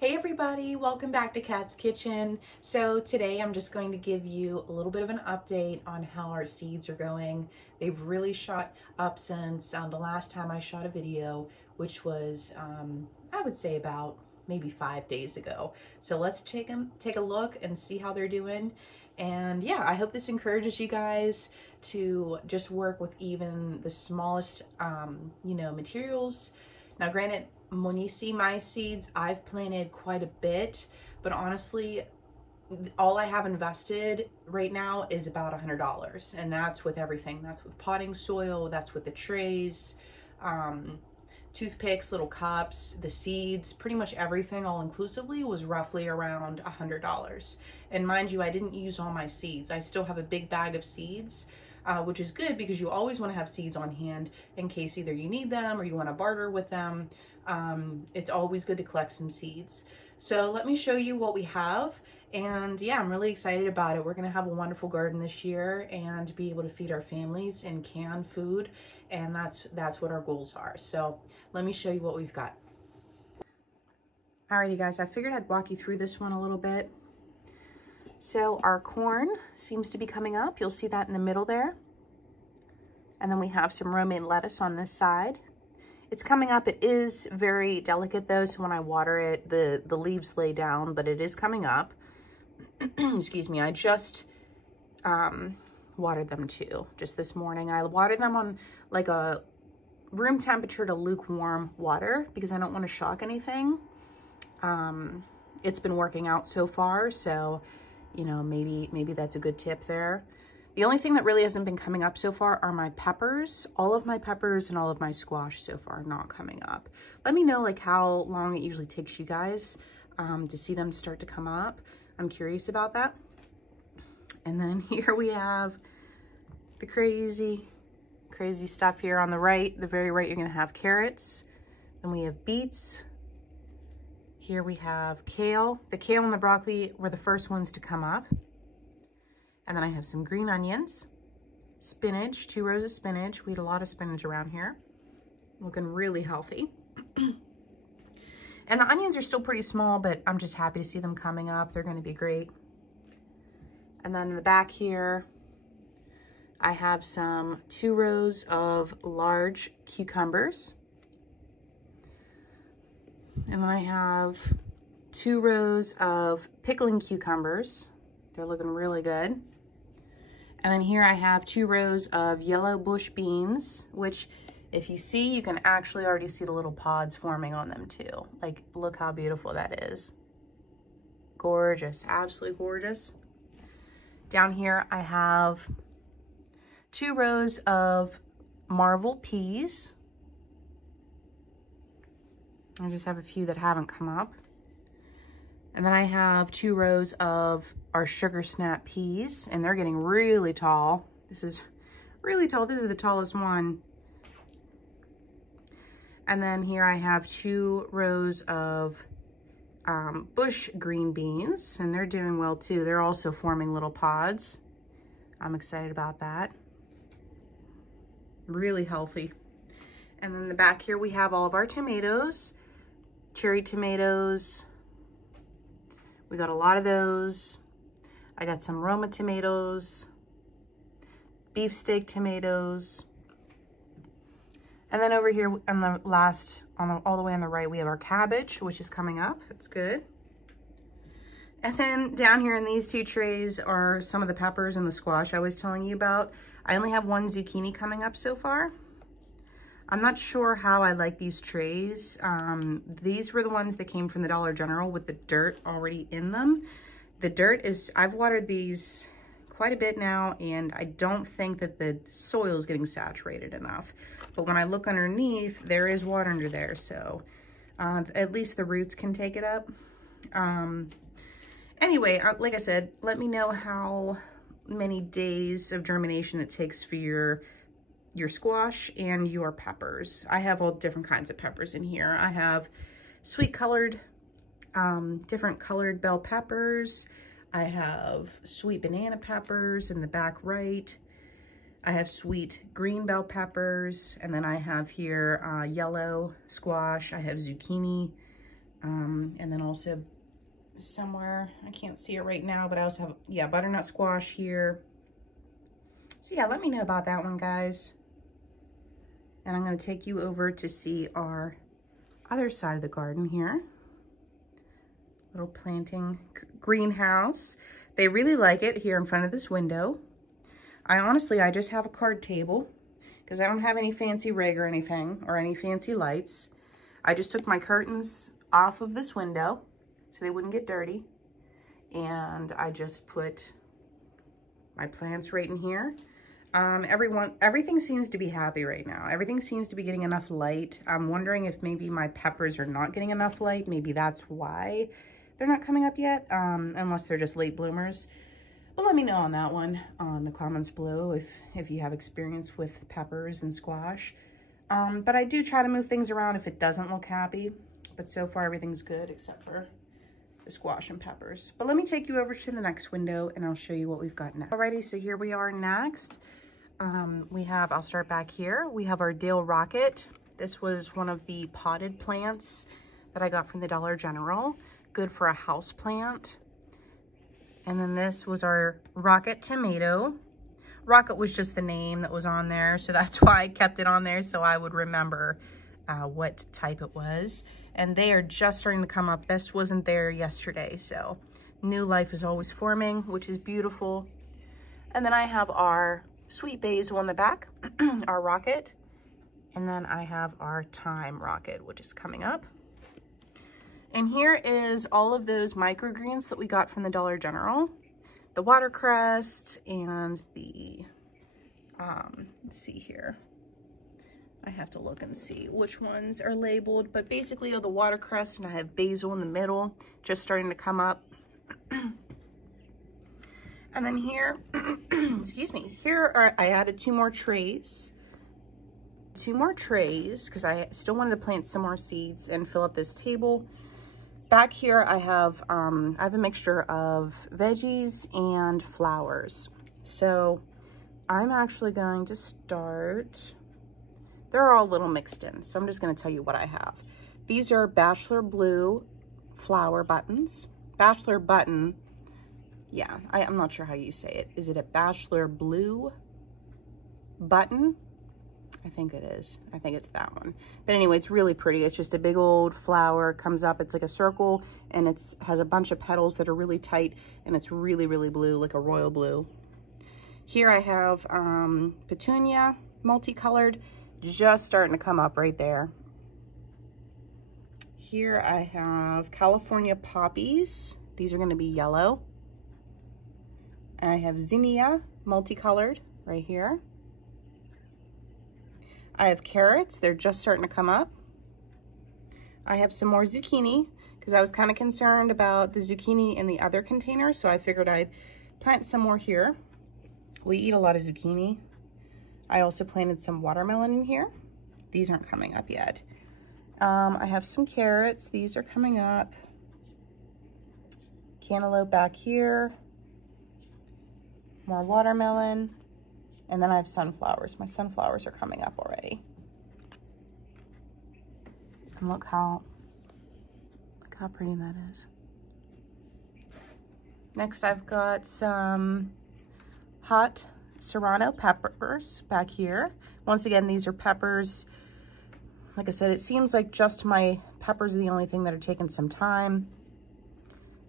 Hey everybody, welcome back to Kat's Kitchen. So today I'm just going to give you a little bit of an update on how our seeds are going. They've really shot up since the last time I shot a video, which was I would say about maybe 5 days ago. So let's take a look and see how they're doing. And yeah, I hope this encourages you guys to just work with even the smallest materials. Now granted, when you see my seeds, I've planted quite a bit, but honestly, all I have invested right now is about $100, and that's with everything. That's with potting soil, that's with the trays, toothpicks, little cups, the seeds, pretty much everything all inclusively was roughly around $100. And mind you, I didn't use all my seeds. I still have a big bag of seeds, which is good because you always want to have seeds on hand in case either you need them or you want to barter with them. It's always good to collect some seeds. So let me show you what we have. And yeah, I'm really excited about it. We're going to have a wonderful garden this year and be able to feed our families in canned food. And that's what our goals are. So let me show you what we've got. Alrighty guys, I figured I'd walk you through this one a little bit. So our corn seems to be coming up. You'll see that in the middle there. And then we have some romaine lettuce on this side. It's coming up. It is very delicate though, so when I water it, the leaves lay down, but it is coming up. Excuse me, I just watered them too, just this morning. I watered them on like a room temperature to lukewarm water because I don't want to shock anything. It's been working out so far, so you know, maybe that's a good tip there. The only thing that really hasn't been coming up so far are my peppers. All of my peppers and all of my squash so far are not coming up. Let me know like how long it usually takes you guys to see them start to come up. I'm curious about that. And then here we have the crazy stuff here on the right. The very right, you're gonna have carrots. Then we have beets. Here we have kale. The kale and the broccoli were the first ones to come up. And then I have some green onions, spinach, 2 rows of spinach. We eat a lot of spinach around here. Looking really healthy. And the onions are still pretty small, but I'm just happy to see them coming up. They're gonna be great. And then in the back here, I have some 2 rows of large cucumbers. And then I have 2 rows of pickling cucumbers. They're looking really good. And then here I have 2 rows of yellow bush beans, which if you see, you can actually already see the little pods forming on them too. Like, look how beautiful that is. Gorgeous, absolutely gorgeous. Down here I have 2 rows of marvel peas. I just have a few that haven't come up. And then I have 2 rows of our sugar snap peas, and they're getting really tall. This is really tall. This is the tallest one. And then here I have 2 rows of bush green beans, and they're doing well too. They're also forming little pods. I'm excited about that. Really healthy. And then in the back here we have all of our tomatoes, cherry tomatoes. We got a lot of those. I got some Roma tomatoes, beefsteak tomatoes. And then over here on the last, all the way on the right, we have our cabbage, which is coming up. It's good. And then down here in these 2 trays are some of the peppers and the squash I was telling you about. I only have 1 zucchini coming up so far. I'm not sure how I like these trays. These were the ones that came from the Dollar General with the dirt already in them. The dirt is, I've watered these quite a bit now, and I don't think that the soil is getting saturated enough. But when I look underneath, there is water under there, so at least the roots can take it up. Anyway, like I said, let me know how many days of germination it takes for your squash and your peppers. I have all different kinds of peppers in here. I have sweet colored, different colored bell peppers. I have sweet banana peppers in the back right. I have sweet green bell peppers. And then I have here yellow squash. I have zucchini, And then also somewhere, I can't see it right now, but I also have, yeah, butternut squash here. So yeah, let me know about that one, guys. And I'm going to take you over to see our other side of the garden here. Little planting greenhouse. They really like it here in front of this window. I just have a card table because I don't have any fancy rig or anything or any fancy lights. I just took my curtains off of this window so they wouldn't get dirty. And I just put my plants right in here. Everything seems to be happy right now. Everything seems to be getting enough light. I'm wondering if maybe my peppers are not getting enough light. Maybe that's why they're not coming up yet, unless they're just late bloomers. But let me know on that one on the comments below if you have experience with peppers and squash. But I do try to move things around if it doesn't look happy. But so far everything's good except for the squash and peppers. But let me take you over to the next window and I'll show you what we've got next. Alrighty, so here we are next. I'll start back here. We have our Dale Rocket. This was one of the potted plants that I got from the Dollar General. Good for a house plant. And then this was our Rocket tomato. Rocket was just the name that was on there, so that's why I kept it on there so I would remember what type it was. And they are just starting to come up. This wasn't there yesterday, so new life is always forming, which is beautiful. And then I have our sweet basil in the back, our rocket, and then I have our thyme rocket, which is coming up. And here is all of those microgreens that we got from the Dollar General. The watercress and the, let's see here. I have to look and see which ones are labeled, but basically all the watercress, and I have basil in the middle, just starting to come up. And then here, excuse me, I added two more trays because I still wanted to plant some more seeds and fill up this table. Back here I have a mixture of veggies and flowers. So I'm actually going to start, they're all a little mixed in, so I'm just going to tell you what I have. These are Bachelor blue flower buttons. Bachelor button. Yeah, I'm not sure how you say it. Is it a Bachelor blue button? I think it is. I think it's that one. But anyway, it's really pretty. It's just a big old flower, comes up. It's like a circle, and has a bunch of petals that are really tight, and it's really, really blue, like a royal blue. Here I have Petunia, multicolored, just starting to come up right there. Here I have California poppies. These are going to be yellow. And I have zinnia, multicolored, right here. I have carrots. They're just starting to come up. I have some more zucchini because I was kind of concerned about the zucchini in the other container, so I figured I'd plant some more here. We eat a lot of zucchini. I also planted some watermelon in here. These aren't coming up yet. I have some carrots. These are coming up. Cantaloupe back here. More watermelon. And then I have sunflowers. My sunflowers are coming up already. And look how pretty that is. Next I've got some hot Serrano peppers back here. Once again, these are peppers. Like I said, it seems like just my peppers are the only thing that are taking some time.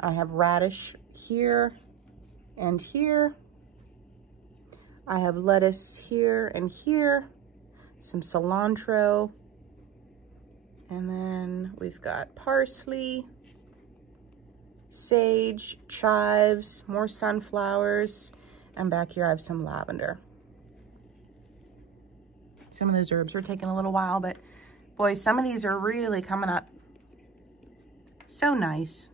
I have radish here and here. I have lettuce here and here, some cilantro, and then we've got parsley, sage, chives, more sunflowers, and back here I have some lavender. Some of those herbs are taking a little while, but boy, some of these are really coming up so nice.